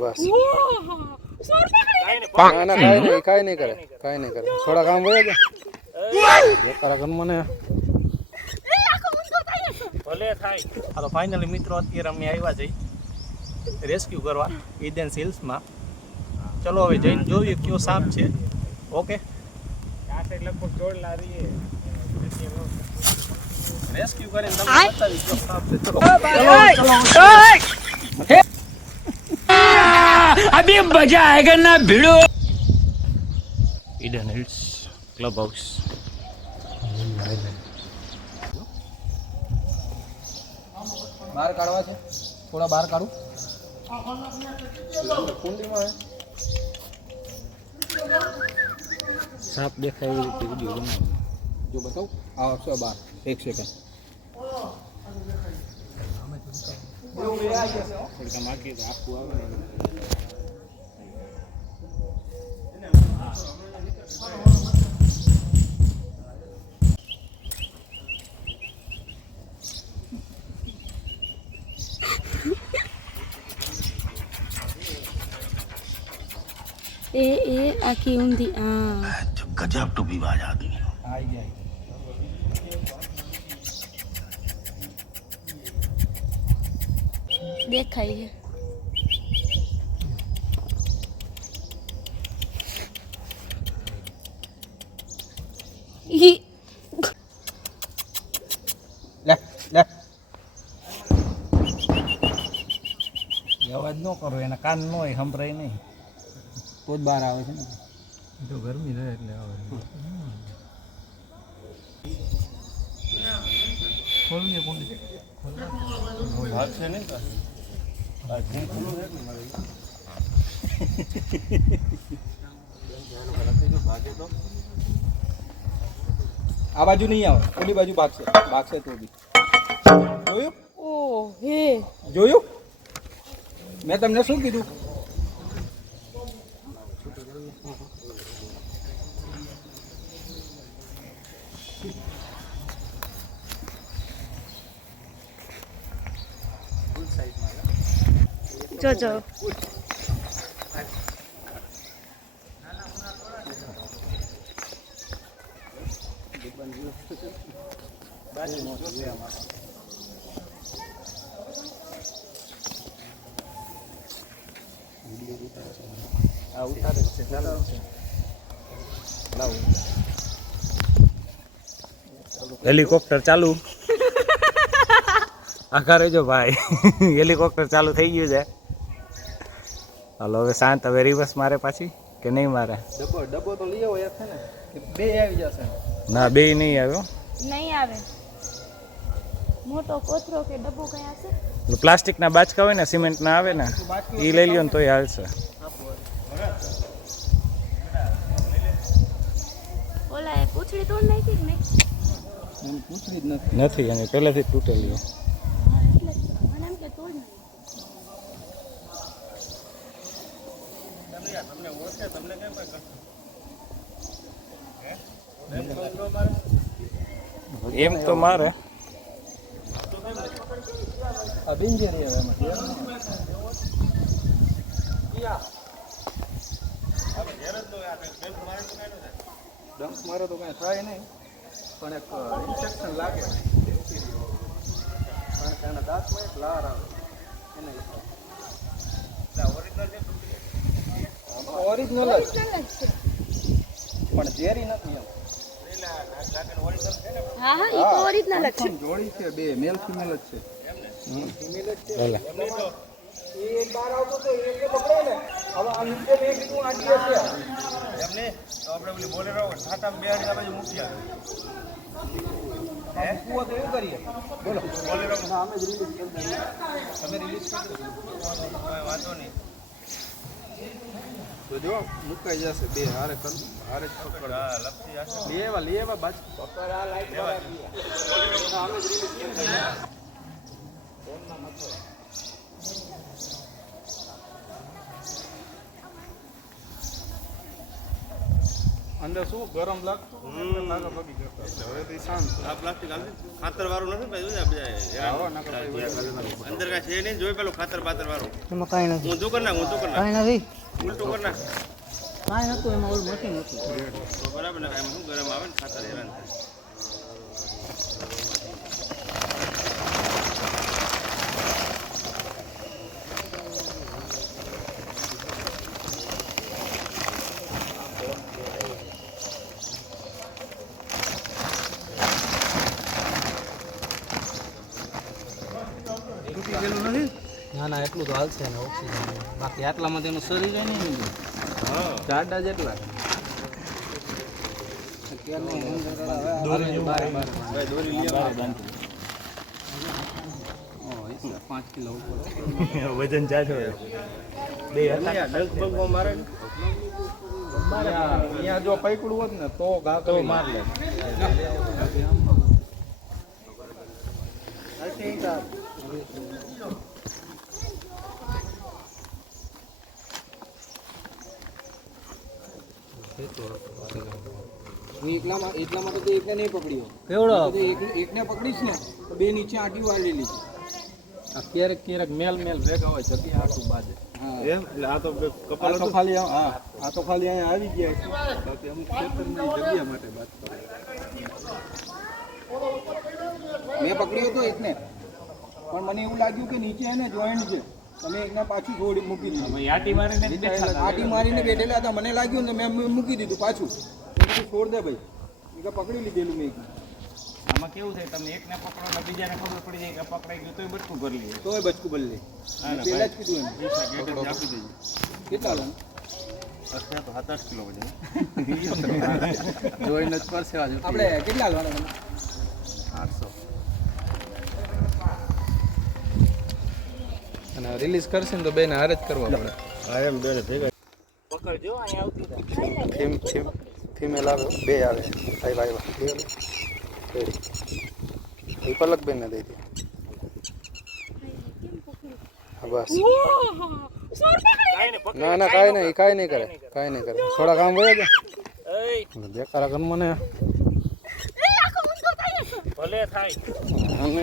बस ना ना काई नहीं करे थोड़ा काम हो गया ये तारा गन मने ભલે થાય. હાલો ફાઇનલી મિત્રો અત્યારે અમે આવ્યા જઈ રેસ્ક્યુ કરવા ઈડન હિલ્સમાં. ચલો હવે જઈને જોઈએ કયો સાપ છે. ઓકે લગભગ જોડ લાવીએ રેસ્ક્યુ કરીને તમને બતાવી કયો સાપ છે. ચલો अभी मजा आएगा ना भिड़ो. Eden hills club house. बाहर काढ़वा છે થોડા બહાર કાઢું કુંડીમાં સાપ દેખાય એવી રીતે વિડીયો બનાવો. જો બતાવ આવશે બહાર એક સેકન્ડ થોડી માગી તો આખું આવે ए आखी ऊंधी हाँ गजब तो विवाद आदमी. आई गया देखाई है લે લે અવાજ ન કરો એના કાન ન હોય સંભળાય નહીં તો જ બહાર આવે છે ને તો ગરમી રહે એટલે આવે. ખોલીએ કુંડી ભાગ છે નહીં આ બાજુ નહીં આવે ઓલી બાજુ ભાગશે તો બી જોયું ओ हे જોયું મેં તમને શું કીધું जो जो હેલિકોપ્ટર ચાલુ આખા રહેજો ભાઈ. હેલિકોપ્ટર ચાલુ થઈ ગયું છે. હાલો હવે શાંત. હવે રિવર્સ મારે પાછી કે નહીં મારે? ડબ્બો તો લઈ આવો યાર છે ને બે આવી જશે ના બે નહીં આવ્યો. नहीं आवे मोटो कोथरो के डब्बो कया से પ્લાસ્ટિકના બાચકા હોય ને સિમેન્ટના આવે ને એ લઈ લ્યો ને તોય હાલશે. ओला ए पूछड़ी तोड़ नहीं थी नहीं મને પૂછવી જ નથી નથી અને પહેલેથી જ તૂટેલી. એટલે મને એમ કે તોડ નહીં એમ તો મારે આ બિંજેરી આવે એમાં ડંક મારે તો કાંઈ થાય નહીં પણ એક ઇન્ફેક્શન લાગે કારણ કે એના દાંતમાં એક લાર આવે એને ઓરિજિનલ જ પણ ઝેરી નથી એમ हाँ हाँ ये तो ओरिजिनल है જોડી છે બે મેલ ફિમેલ જ છે ભલે. એ બહાર આવતો તો એ પકડે ને હવે આ નીચે મેં કીધું આડી છે એમને તો આપણે ઓલી બોલેરો ઠાઠા બેહાડીના બાજુ મૂકી આવે. મૂકવો તો એવું કરીએ બોલો બોલેરો હા અમે જ રિલીઝ કરી દઈએ તમે રિલીઝ કરી દો વાંધો નહીં. તો જો મુકાઈ જશે બે હારે કર હારે જ પકડ હા લપસી જશે. લેવા બાજ પકડ આ લાઈટ અમે જ રિલીઝ કરી દઈએ અંદર શું ગરમ લાગતું ભાગાભાગી કરતા હવે તો શાંત આ પ્લાસ્ટિક ખાતર વાળું નથી ભાઈ અંદર કાંઈ છે નહીં જોઈ પેલું ખાતર બાતર વાળું એમાં કાંઈ નથી ઊંધું કર નાખ કાંઈ નથી ઉલટું કર નાખ કાંઈ નતું એમાં ઓલું મશીન હતું તો બરાબર ને એમાં શું ગરમ આવે ને ખાતર હેરાન થાય ના ના એટલું તો હાલશે ને ઓક્સિજન બાકી આટલામાં તેનું શરીર જાય નહીં ને જાડા જેટલા વજન જાજો બે અહીંયા જો પૈકડું હોત ને તો ગાતો માર લે એટલામાં તો એકને નહીં પકડ્યો કેવડો એકને પકડીશ ને તો બે નીચે આંટી વાળી લીધી ક્યારેક ક્યારેક મેલ ભેગા હોય જગ્યા આખું બાજે આ તો ખાલી આ તો ખાલી અહીંયા આવી ગયા છે બાકી અમુક ક્ષેત્રની જગ્યા માટે વાત કરે મેં પકડ્યો હતો એકને પણ મને એવું લાગ્યું કે નીચે એને જોઈન્ટ છે તમે એકને પાછું થોડી મૂકી દીધું આટી મારીને બેઠેલા હતા મને લાગ્યું ને મેં મૂકી દીધું પાછું છોડ દે ભાઈ એક પકડી લીધેલું મેં આમાં કેવું થાય તમે એકને પકડો ને બીજાને ખબર પડી જાય કે પકડાઈ ગયું તોય બચકું ભરી લે તોય બચકું ભરી લે પહેલા જ કીધું એને આપી દેજો કેટલા લો અત્યારે તો 7-8 કિલો વજન જોઈને જ પરસે આપણે કેટલા લેવાના 800 અને રિલીઝ કરશે ને તો બેને હારે જ કરવા પડે હા એમ બેને ભેગા પકડજો અહીંયા આવતી ફિમેલ આવે બે આવે ભાઈ એ પલક બેન ને દઈ દે બસ ના ના કાંઈ નહીં કરે થોડા કામ હોય છે બેકાર કર મને ભલે થાય અમે